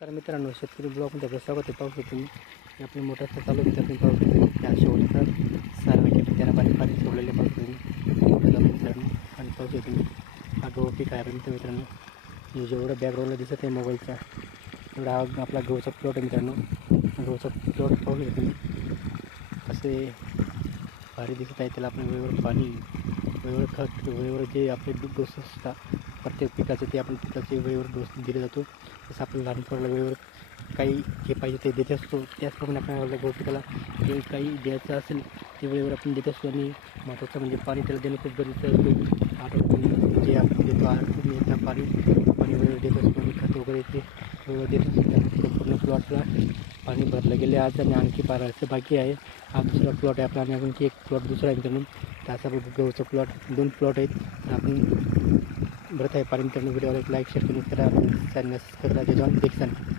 तर मित्रांनो, शेतकरी ब्लॉगमध्ये आपलं स्वागत आहे. पाहू शकतो तुम्ही आपली मोटर चालू आहे. आपण पाहू शकतो त्या शेवटचं सारवं केलं त्याला पाणी सोडलेले पाहू शकतो मोठं मित्रांनो. आणि पाहू शकतो तुम्ही हा गहू पीक आहे मित्रांनो. हे जेवढं बॅकग्राऊंडला दिसत आहे मोबाईलचा तेवढा हा आपला गहूचा प्लॉट आहे मित्रांनो. गहूचा प्लॉट पाहू शकतो तुम्ही असे भारी दिसत आहे. त्याला आपण वेळेवर पाणी, वेळेवर खत, वेळेवर जे आपले डोस असतात प्रत्येक पिकाचे ते आपण पिकाचे वेळेवर डोस दिले जातो. जसं आपण लहान पोराला वेळेवर काही जे पाहिजे ते देत असतो, त्याचप्रमाणे आपल्याला गहू पिकाला जे काही द्यायचं असेल ते वेळेवर आपण देत असतो. आणि महत्त्वाचं म्हणजे पाणी त्याला देणं खूप गरजेचं असतो. आठवड्यातून जे आपण देतो आठवड्यातून एकदा पाणी वेळेवर देत असतो आणि खत वगैरे ते वेळेवर देत असतो. त्यामुळे संपूर्ण प्लॉटला पाणी भरलं गेले आज आणि आणखी भरायचं बाकी आहे. हा दुसरा प्लॉट आहे आपला आणि आणखी एक प्लॉट दुसरा आहे मित्रांनो. त्याचा गहूचा प्लॉट 2 प्लॉट आहेत. आपण भरत आहे पाणी मित्रांनो. व्हिडिओला एक लाईक शेअर करा. आपण चॅनल सबस्क्राईब करा. जय जवान जय किसान.